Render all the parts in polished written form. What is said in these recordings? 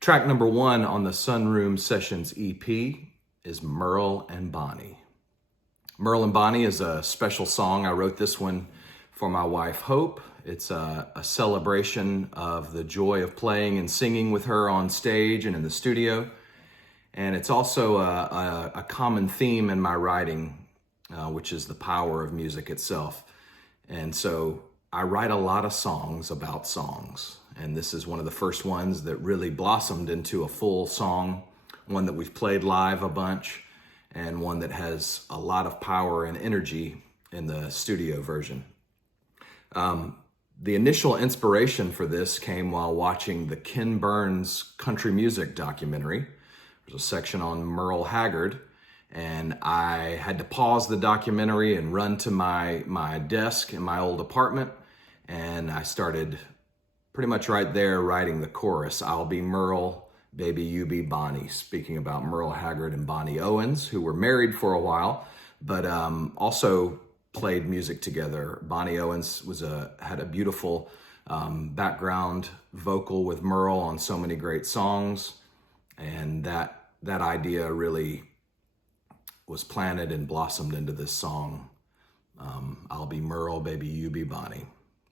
Track number 1 on the Sunroom Sessions EP is Merle and Bonnie. Merle and Bonnie is a special song. I wrote this one for my wife, Hope. It's a celebration of the joy of playing and singing with her on stage and in the studio. And it's also a common theme in my writing, which is the power of music itself. And so I write a lot of songs about songs. And this is one of the first ones that really blossomed into a full song, one that we've played live a bunch, and one that has a lot of power and energy in the studio version. The initial inspiration for this came while watching the Ken Burns country music documentary. There's a section on Merle Haggard, and I had to pause the documentary and run to my desk in my old apartment, and I started pretty much right there writing the chorus, "I'll be Merle, baby you be Bonnie," speaking about Merle Haggard and Bonnie Owens, who were married for a while, but also played music together. Bonnie Owens had a beautiful background vocal with Merle on so many great songs, and that idea really was planted and blossomed into this song. I'll be Merle, baby you be Bonnie.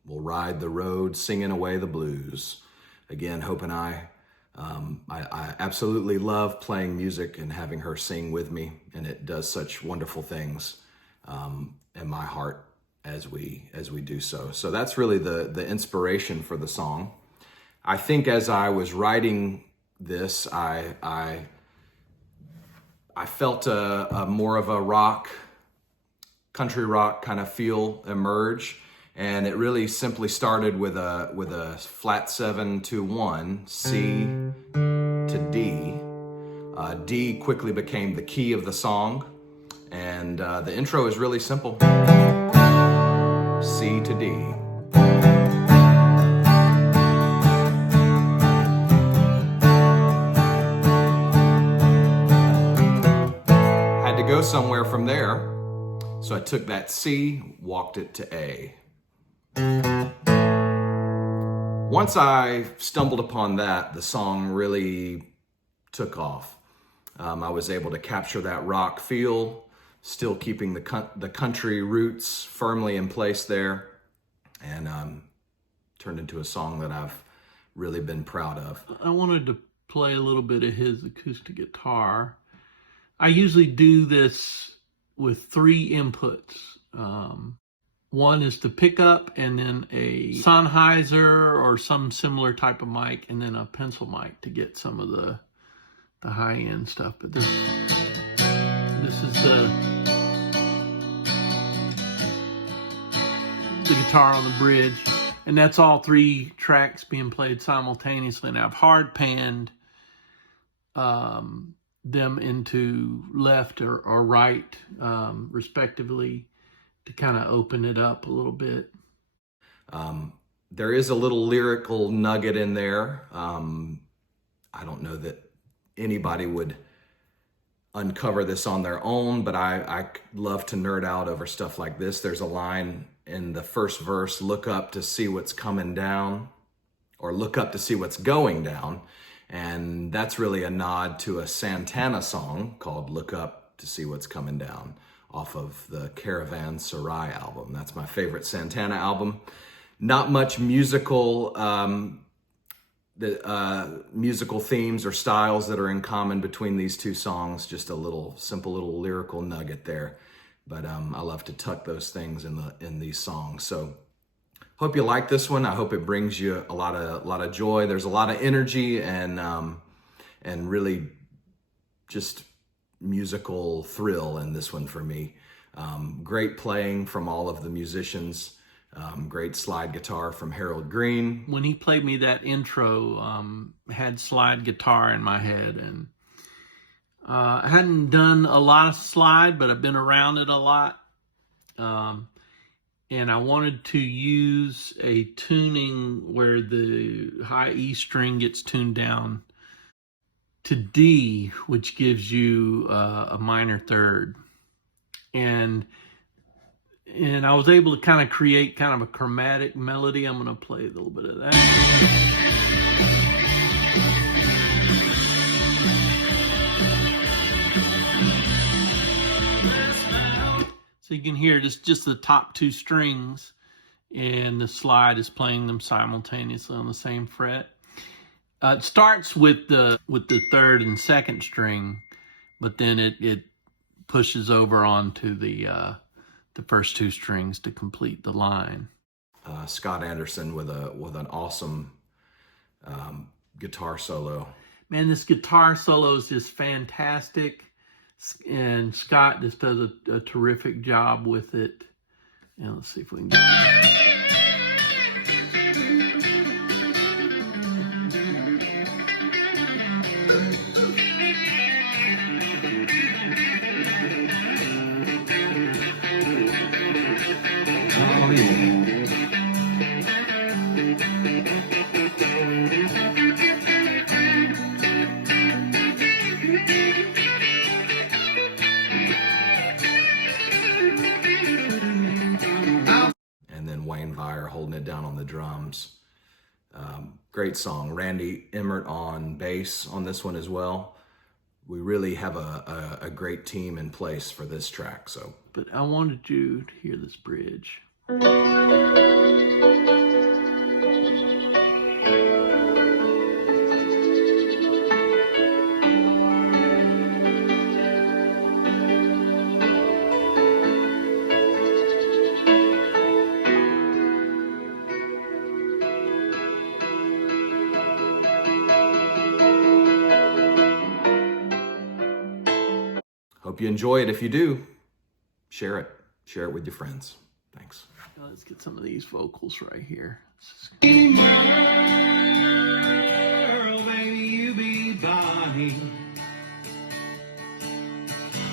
We'll ride the road singing away the blues. Again, Hope and I absolutely love playing music and having her sing with me, and it does such wonderful things in my heart as we do so. So that's really the inspiration for the song. I think as I was writing this, I felt a more of a country rock kind of feel emerge. And it really simply started with a flat 7 to 1, C to D. D quickly became the key of the song, and the intro is really simple. C to D. Had to go somewhere from there, so I took that C, walked it to A. Once I stumbled upon that, the song really took off. I was able to capture that rock feel, still keeping the country roots firmly in place there, and turned into a song that I've really been proud of. I wanted to play a little bit of his acoustic guitar. I usually do this with 3 inputs. One is the pickup, and then a Sennheiser or some similar type of mic, and then a pencil mic to get some of the high-end stuff. But this is the guitar on the bridge, and that's all 3 tracks being played simultaneously. And I've hard panned them into left or right, respectively, to kind of open it up a little bit. There is a little lyrical nugget in there. I don't know that anybody would uncover this on their own, but I love to nerd out over stuff like this. There's a line in the first verse, "Look up to see what's coming down," or "Look up to see what's going down." And that's really a nod to a Santana song called "Look Up to See What's Coming Down," off of the Caravanserai album. That's my favorite Santana album. Not much musical musical themes or styles that are in common between these 2 songs. Just a simple little lyrical nugget there. But I love to tuck those things in these songs. So hope you like this one. I hope it brings you a lot of joy. There's a lot of energy and really just musical thrill in this one for me. Great playing from all of the musicians. Great slide guitar from Harold Green. When he played me that intro, had slide guitar in my head, and I hadn't done a lot of slide, but I've been around it a lot. And I wanted to use a tuning where the high E string gets tuned down to D, which gives you a minor third. And I was able to kind of create kind of a chromatic melody. I'm going to play a little bit of that. So you can hear just the top two strings, and the slide is playing them simultaneously on the same fret. It starts with the third and second string, but then it pushes over onto the first two strings to complete the line. Scott Anderson with an awesome guitar solo. Man, this guitar solo is just fantastic, and Scott just does a terrific job with it. And let's see if we can get it. And then Wayne Vire holding it down on the drums. Great song. Randy Emmert on bass on this one as well. We really have a great team in place for this track. So, but I wanted you to hear this bridge. hope you enjoy it. If you do, share it. Share it with your friends. Thanks. Let's get some of these vocals right here. Merle, baby, you be Bonnie.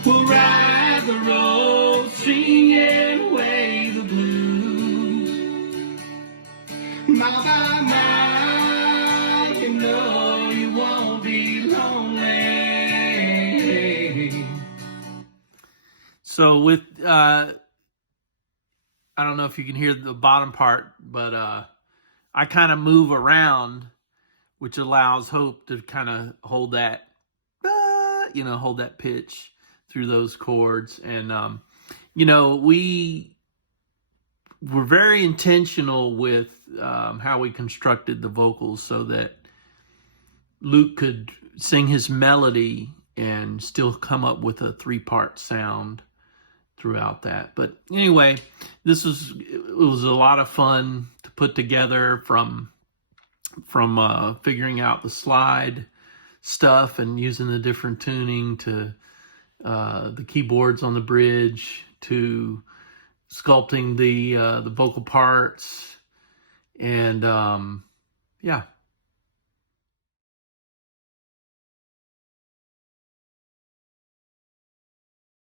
We'll ride the road, singing away the blues. Mile by mile, you know you won't be lonely. So with, I don't know if you can hear the bottom part, but I kind of move around, which allows Hope to kind of hold that, hold that pitch through those chords. And, we were very intentional with how we constructed the vocals so that Luke could sing his melody and still come up with a 3-part sound throughout that. But anyway, it was a lot of fun to put together, from figuring out the slide stuff and using the different tuning to the keyboards on the bridge to sculpting the vocal parts, and yeah,